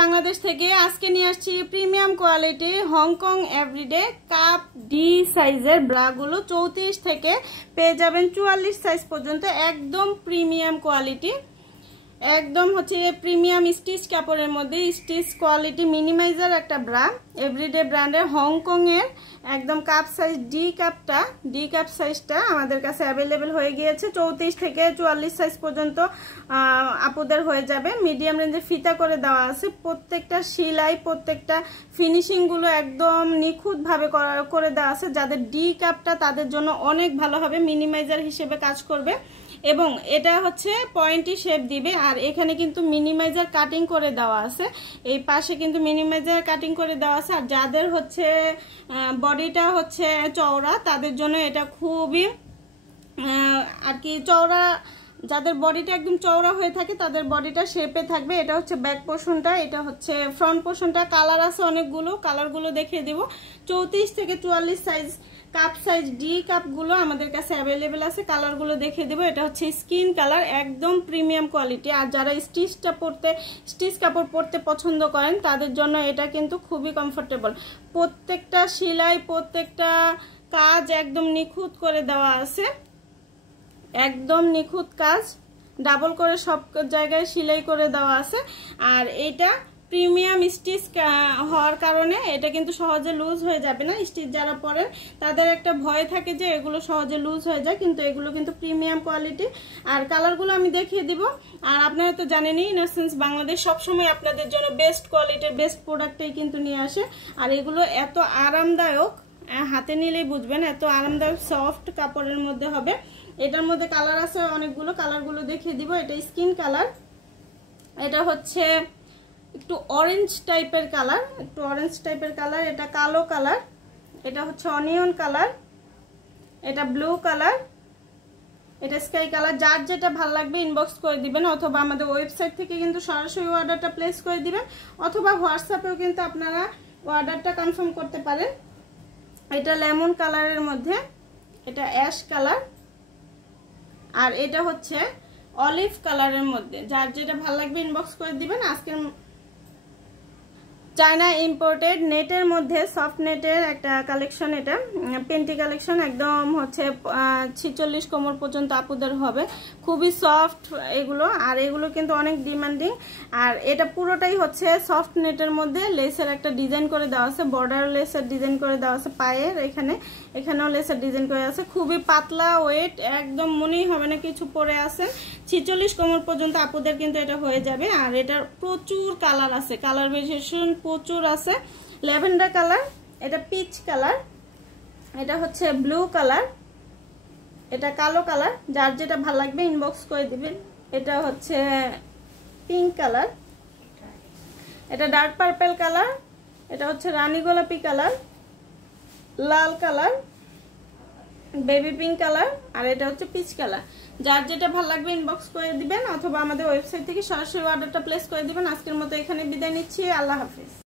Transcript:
বাংলাদেশ থেকে আজকে নিয়ে আসছি premium quality Hong Kong everyday cup D সাইজের ব্রাগুলো 34 থেকে পেয়ে যাবেন 44 সাইজ পর্যন্ত। একদম প্রিমিয়াম কোয়ালিটি, একদম হচ্ছে প্রিমিয়াম স্টিচ কাপড়ের মধ্যে স্টিচ কোয়ালিটি মিনিমাইজার একটা ব্রা, এভরিডে ব্র্যান্ডের হংকং এর একদম কাপ সাইজ ডি কাপ সাইজটা আমাদের কাছে অ্যাভেলেবেল হয়ে গিয়েছে। 34 থেকে 44 সাইজ পর্যন্ত আপুদের হয়ে যাবে। মিডিয়াম রেঞ্জে ফিতা করে দেওয়া আছে, প্রত্যেকটা সেলাই প্রত্যেকটা ফিনিশিং গুলো একদম নিখুঁতভাবে করে দেওয়া আছে। যাদের ডি কাপটা তাদের জন্য অনেক ভালো হবে, মিনিমাইজার হিসেবে কাজ করবে এবং এটা হচ্ছে পয়েন্টি শেপ দিবে। আর এখানে কিন্তু মিনিমাইজার কাটিং করে দেওয়া আছে, এই পাশে কিন্তু মিনিমাইজার কাটিং করে দেওয়া আছে। আর যাদের হচ্ছে বডিটা হচ্ছে চওড়া তাদের জন্য এটা খুবই আর কি চওড়া, যাদের বডিটা একদম চওড়া হয়ে থাকে তাদের বডিটা শেপে থাকবে। এটা হচ্ছে ব্যাক পোর্শনটা, এটা হচ্ছে ফ্রন্ট পোর্শনটা। কালার আছে অনেকগুলো, কালারগুলো দেখিয়ে দিব। 34 থেকে 44 সাইজ কাপ সাইজ ডি কাপগুলো আমাদের কাছে অ্যাভেলেবেল আছে, কালারগুলো দেখিয়ে দেবো। এটা হচ্ছে স্কিন কালার, একদম প্রিমিয়াম কোয়ালিটি। আর যারা স্টিচ কাপড় পরতে পছন্দ করেন তাদের জন্য এটা কিন্তু খুবই কমফোর্টেবল। প্রত্যেকটা সেলাই প্রত্যেকটা কাজ একদম নিখুঁত করে দেওয়া আছে, একদম নিখুঁত কাজ, ডাবল করে সব জায়গায় সেলাই করে দেওয়া আছে। আর এটা প্রিমিয়াম স্টিচ হওয়ার কারণে এটা কিন্তু সহজে লুজ হয়ে যাবে না। স্টিচ যারা পরেন তাদের একটা ভয় থাকে যে এগুলো সহজে লুজ হয়ে যায়, কিন্তু এগুলো কিন্তু প্রিমিয়াম কোয়ালিটি। আর কালারগুলো আমি দেখিয়ে দিব। আর আপনারা তো জানেনই ইনোসেন্স বাংলাদেশ সবসময় আপনাদের জন্য বেস্ট কোয়ালিটির বেস্ট প্রোডাক্টই কিন্তু নিয়ে আসে। আর এগুলো এত আরামদায়ক, হাতে নিলেই বুঝবেন এত আরামদায়ক সফট কাপড়ের মধ্যে হবে। এটার মধ্যে কালার আছে অনেকগুলো, কালারগুলো দেখিয়ে দিব। এটা স্কিন কালার, এটা হচ্ছে একটু অরেঞ্জ টাইপের কালার, এটা কালো কালার, এটা হচ্ছে অনিয়ন কালার, এটা ব্লু কালার, এটা স্কাই কালার। যার যেটা ভালো লাগবে ইনবক্স করে দিবেন, অথবা আমাদের ওয়েবসাইট থেকে কিন্তু সরাসরি অর্ডারটা প্লেস করে দিবেন, অথবা হোয়াটসঅ্যাপেও কিন্তু আপনারা অর্ডারটা কনফার্ম করতে পারেন। এটা লেমন কালারের মধ্যে, এটা অ্যাশ কালার, আর এটা হচ্ছে অলিভ কালারের মধ্যে। যার যেটা ভালো লাগবে ইনবক্স করে দিবেন। আজকের চায়না ইম্পোর্টেড নেটের মধ্যে সফট নেটের একটা কালেকশন, এটা পেন্টি কালেকশন, একদম হচ্ছে 46 কোমর পর্যন্ত আপুদের হবে, খুবই সফট এগুলো। আর এগুলো কিন্তু অনেক ডিমান্ডিং। আর এটা পুরোটাই হচ্ছে সফট নেটের মধ্যে লেসের একটা ডিজাইন করে দেওয়া আছে, বর্ডার লেসের ডিজাইন করে দেওয়া আছে পায়ের এখানেও লেসের ডিজাইন করে আছে। খুবই পাতলা ওয়েট, একদম মনেই হবে না কিছু পরে আছে। 46 কোমর পর্যন্ত আপুদের কিন্তু এটা হয়ে যাবে। আর এটার প্রচুর কালার আছে, কালার ভেরিয়েশন প্রচুর আছে। ল্যাভেন্ডার কালার, এটা পিচ কালার, এটা হচ্ছে ব্লু কালার, এটা কালো কালার। যার যেটা ভালো লাগবে ইনবক্স করে দিবেন। এটা হচ্ছে পিঙ্ক কালার, এটা ডার্ক পার্পল কালার, এটা হচ্ছে রানী গোলাপি কালার, লাল কালার, বেবি পিঙ্ক কালার, আর এটা হচ্ছে পিচ কালার। যার যেটা ভালো লাগবে ইনবক্স করে দিবেন, অথবা আমাদের ওয়েবসাইট থেকে সরাসরি অর্ডারটা প্লেস করে দিবেন। আজকের মতো এখানে বিদায় নিচ্ছি, আল্লাহ হাফিজ।